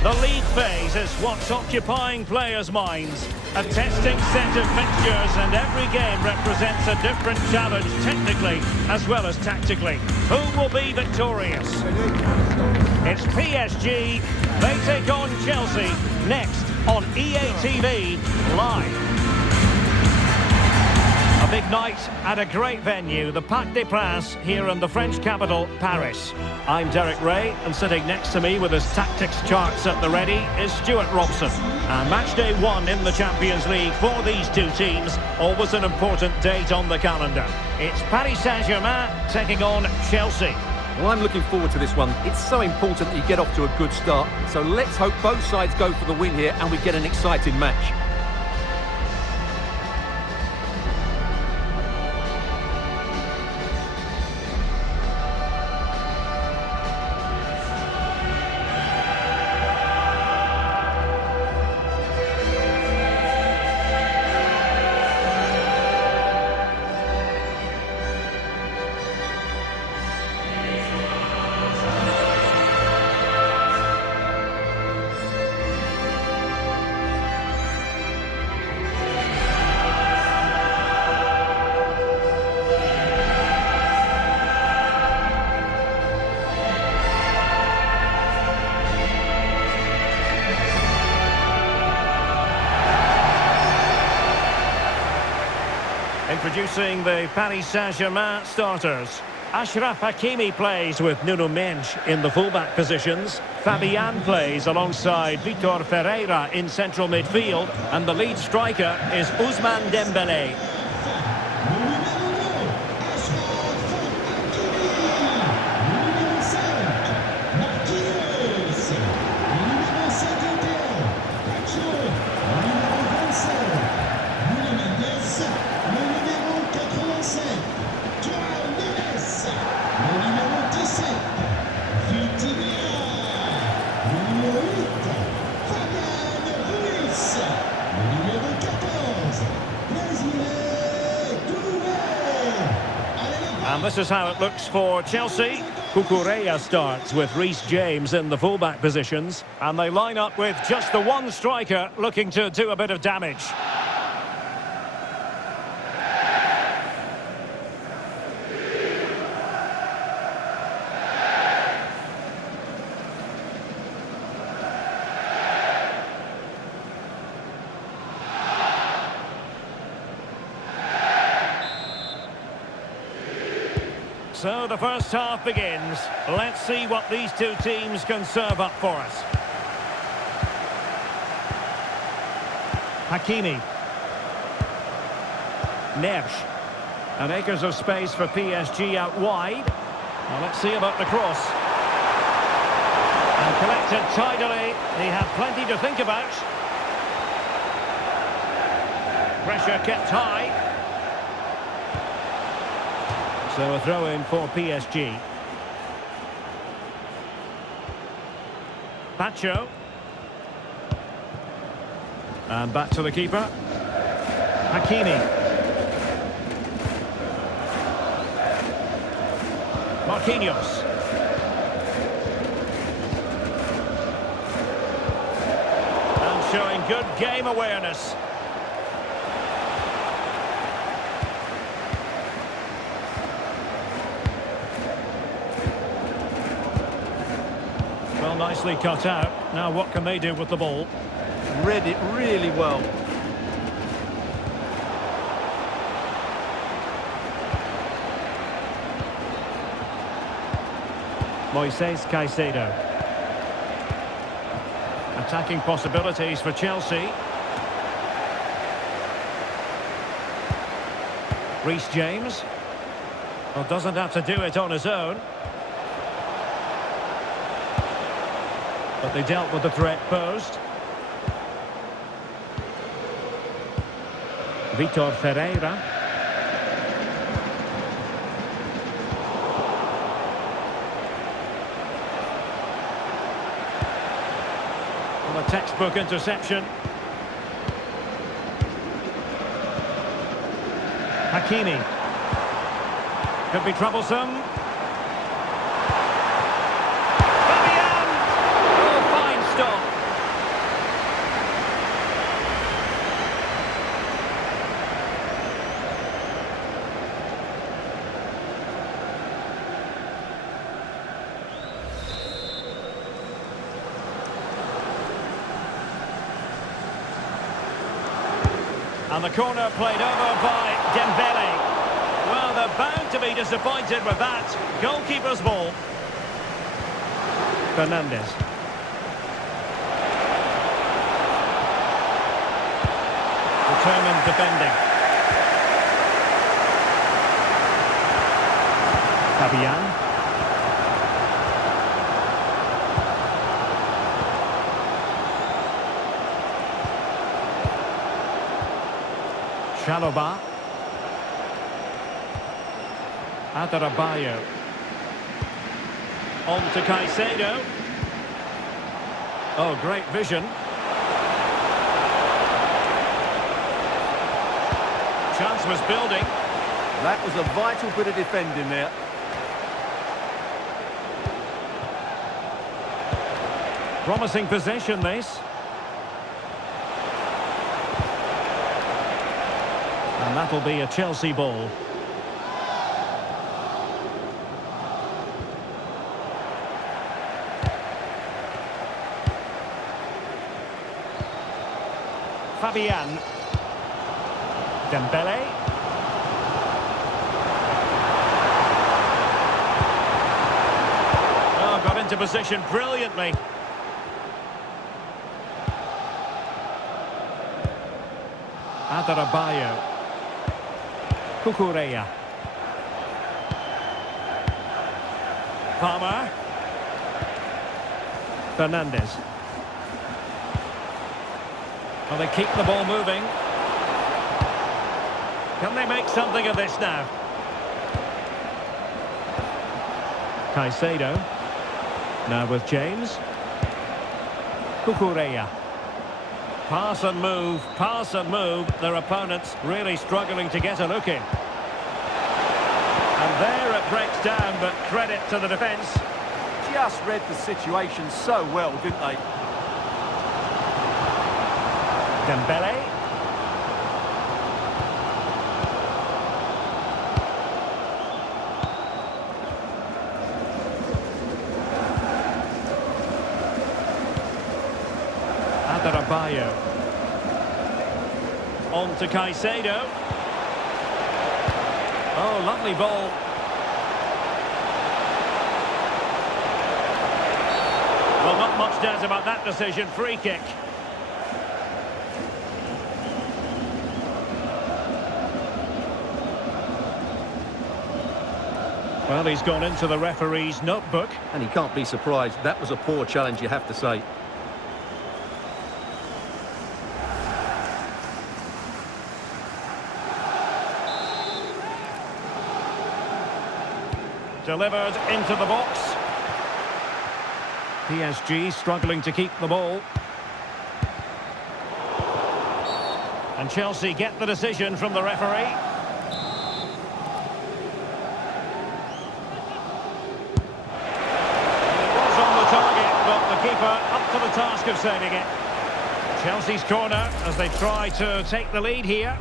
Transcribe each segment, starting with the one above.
The league phase is what's occupying players' minds. A testing set of fixtures, and every game represents a different challenge technically as well as tactically. Who will be victorious? It's PSG. They take on Chelsea next on EA TV Live. A big night at a great venue, the Parc des Princes, here in the French capital, Paris. I'm Derek Ray, and sitting next to me with his tactics charts at the ready is Stuart Robson. And match day 1 in the Champions League for these two teams, always an important date on the calendar. It's Paris Saint-Germain taking on Chelsea. Well, I'm looking forward to this one. It's so important that you get off to a good start. So let's hope both sides go for the win here and we get an exciting match. Introducing the Paris Saint-Germain starters. Achraf Hakimi plays with Nuno Mendes in the fullback positions. Fabian plays alongside Vitor Ferreira in central midfield. And the lead striker is Ousmane Dembélé. And this is how it looks for Chelsea. Cucurella starts with Reece James in the fullback positions. And they line up with just the one striker looking to do a bit of damage. So the first half begins. Let's see what these two teams can serve up for us. Hakimi. Neves. And acres of space for PSG out wide. Now let's see about the cross. And collected tidily. He had plenty to think about. Pressure kept high. So a throw-in for PSG. Pacho. And back to the keeper. Hakimi. Marquinhos. And showing good game awareness. Well, nicely cut out. Now what can they do with the ball? Read it really well. Moises Caicedo. Attacking possibilities for Chelsea. Reece James. Well, doesn't have to do it on his own. But they dealt with the threat posed. Vitor Ferreira. Well, a textbook interception. Hakimi. Could be troublesome. Fabian! Oh, fine stop. And the corner played over by Dembele. Well, they're bound to be disappointed with that. Goalkeeper's ball. Fernandes. Determined defending. Fabian. Chalobah. Adarabioyo. On to Caicedo. Oh, great vision. Chance was building. That was a vital bit of defending there. Promising possession, this. And that'll be a Chelsea ball. Fabian. Dembele. Oh, got into position brilliantly. Adarabioyo. Cucurella. Palmer. Fernandes. Well, they keep the ball moving. Can they make something of this now? Caicedo. Now with James. Cucurella. Pass and move, pass and move. Their opponents really struggling to get a look in. And there it breaks down, but credit to the defence. Just read the situation so well, didn't they? Dembele. Adarabioyo. On to Caicedo. Oh, lovely ball. Well, not much doubt about that decision. Free kick. Well, he's gone into the referee's notebook. And he can't be surprised. That was a poor challenge, you have to say. Delivered into the box. PSG struggling to keep the ball. And Chelsea get the decision from the referee. It was on the target, but the keeper up to the task of saving it. Chelsea's corner as they try to take the lead here.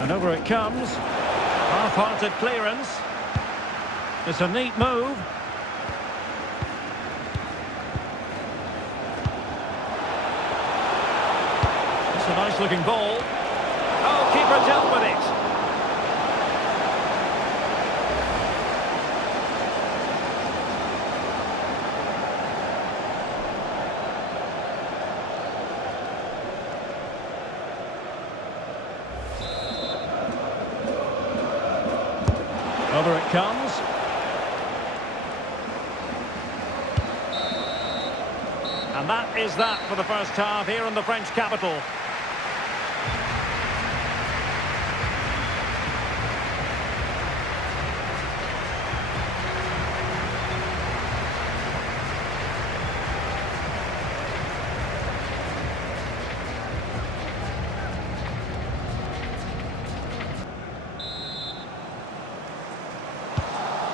And over it comes. Half-hearted clearance. It's a neat move. It's a nice-looking ball. Oh, keeper dealt with it. Over it comes. And that is that for the first half here in the French capital.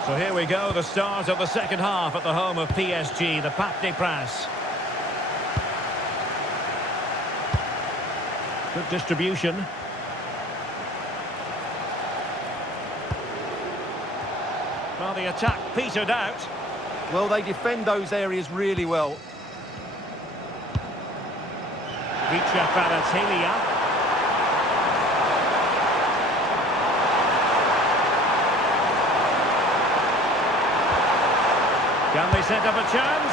So here we go, the start of the second half at the home of PSG, the Parc des Princes. Good distribution. Well, the attack petered out. Well, they defend those areas really well. Kvaratskhelia. Can they set up a chance?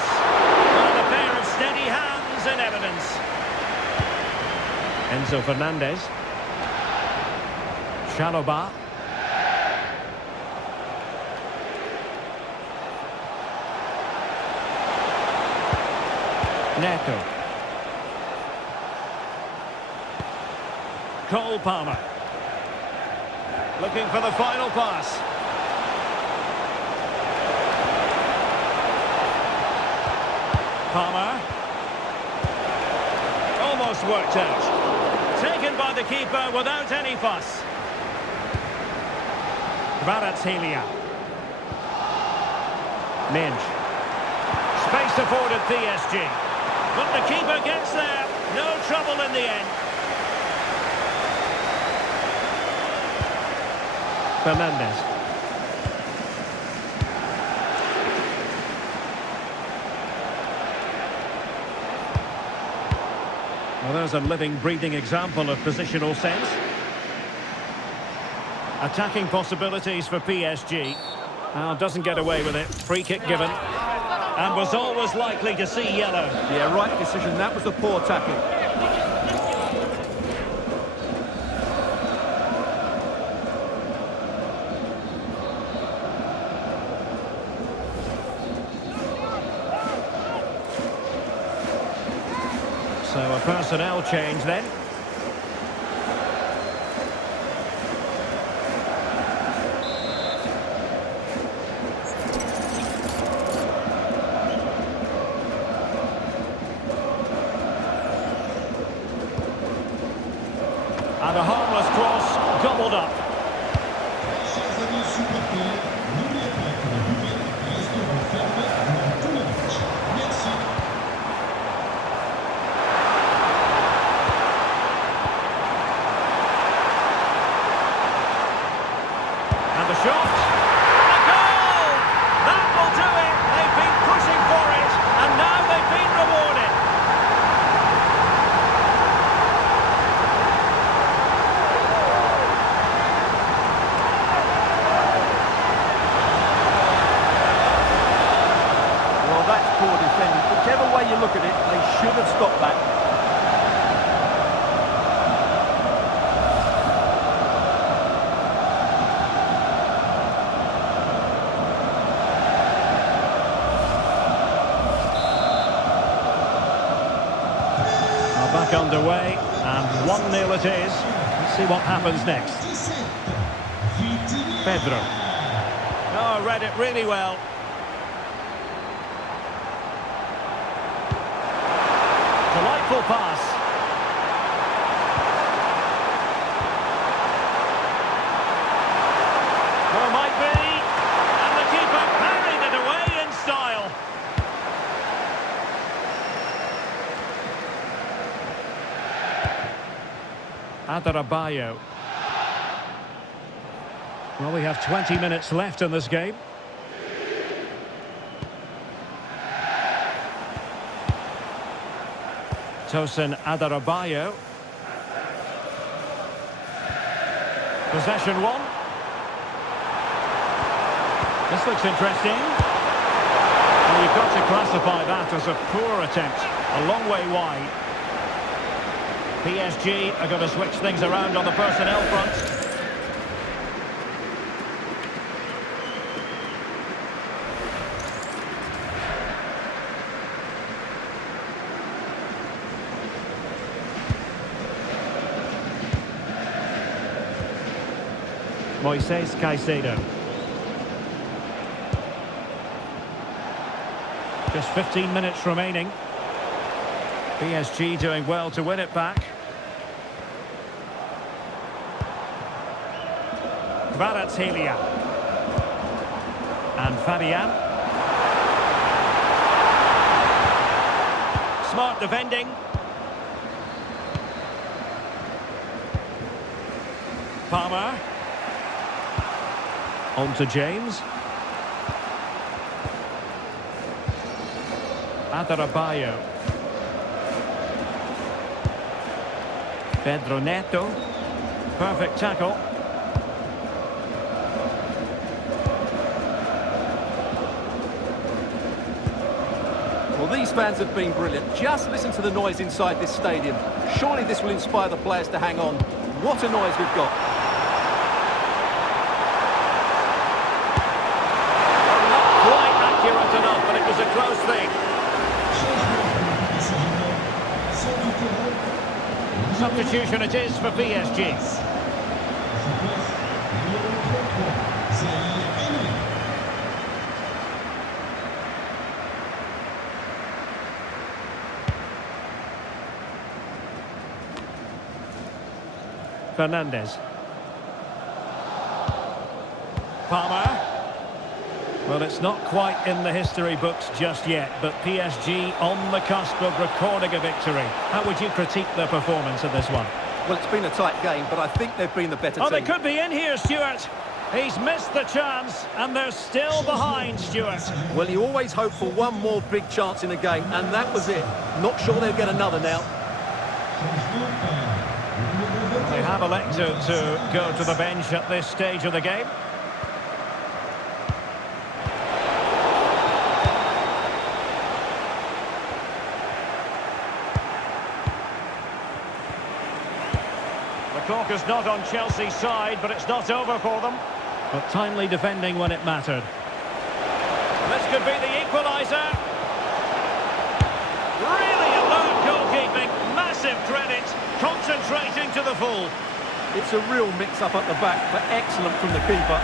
Well, a pair of steady hands in evidence. Enzo Fernandez. Chalobah. Neto. Cole Palmer. Looking for the final pass. Palmer. Almost worked out. Taken by the keeper without any fuss. Kvaratskhelia. Minge. Space afforded PSG. But the keeper gets there. No trouble in the end. Fernandez. Well, there's a living, breathing example of positional sense. Attacking possibilities for PSG. Doesn't get away with it. Free kick given. And was always likely to see yellow. Yeah, right decision. That was a poor tackle. So a personnel change then. And a harmless cross, gobbled up. And the shot. A goal! That will do it. They've been pushing for it, and now they've been rewarded. Well, that's poor defending. Whichever way you look at it, they should have stopped that. Back underway, and 1-0 it is. Let's see what happens next. Pedro. Oh, read it really well. Delightful pass. There might be. And the keeper parried it away in style. Adarabioyo. Well, we have 20 minutes left in this game. Tosin Adarabioyo. Possession one. This looks interesting. Well, you've got to classify that as a poor attempt. A long way wide. PSG are going to switch things around on the personnel front. Moises Caicedo. Just 15 minutes remaining. PSG doing well to win it back. Kvaratskhelia. And Fabian. Smart defending. Palmer. On to James. Adarabioyo. Pedro Neto. Perfect tackle. Well, these fans have been brilliant. Just listen to the noise inside this stadium. Surely this will inspire the players to hang on. What a noise we've got. Not quite accurate enough, but it was a close thing. Substitution it is for PSG. Fernandez. Palmer. Well, it's not quite in the history books just yet, but PSG on the cusp of recording a victory. How would you critique their performance in this one? Well, it's been a tight game, but I think they've been the better Oh, team. they could be in here, Stuart. He's missed the chance, and they're still behind, Stuart. Well, you always hope for one more big chance in a game, and that was it. Not sure they'll get another now. They have elected to go to the bench at this stage of the game. The clock is not on Chelsea's side, but it's not over for them. But timely defending when it mattered. This could be the equaliser. Really alert goalkeeping. Massive credit. Concentrating to the full. It's a real mix-up at the back, but excellent from the keeper.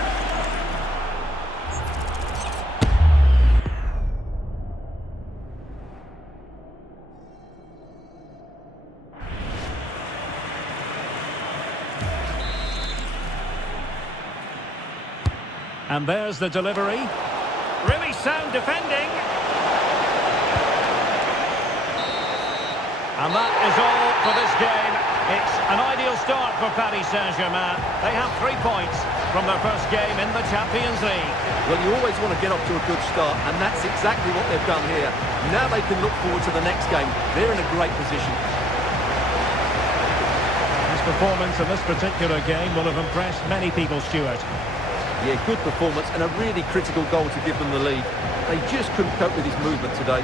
And there's the delivery. Really sound defending. And that is all for this game. It's an ideal start for Paris Saint-Germain. They have 3 points from their first game in the Champions League. Well, you always want to get off to a good start, and that's exactly what they've done here. Now they can look forward to the next game. They're in a great position. His performance in this particular game will have impressed many people, Stuart. Yeah, good performance and a really critical goal to give them the lead. They just couldn't cope with his movement today.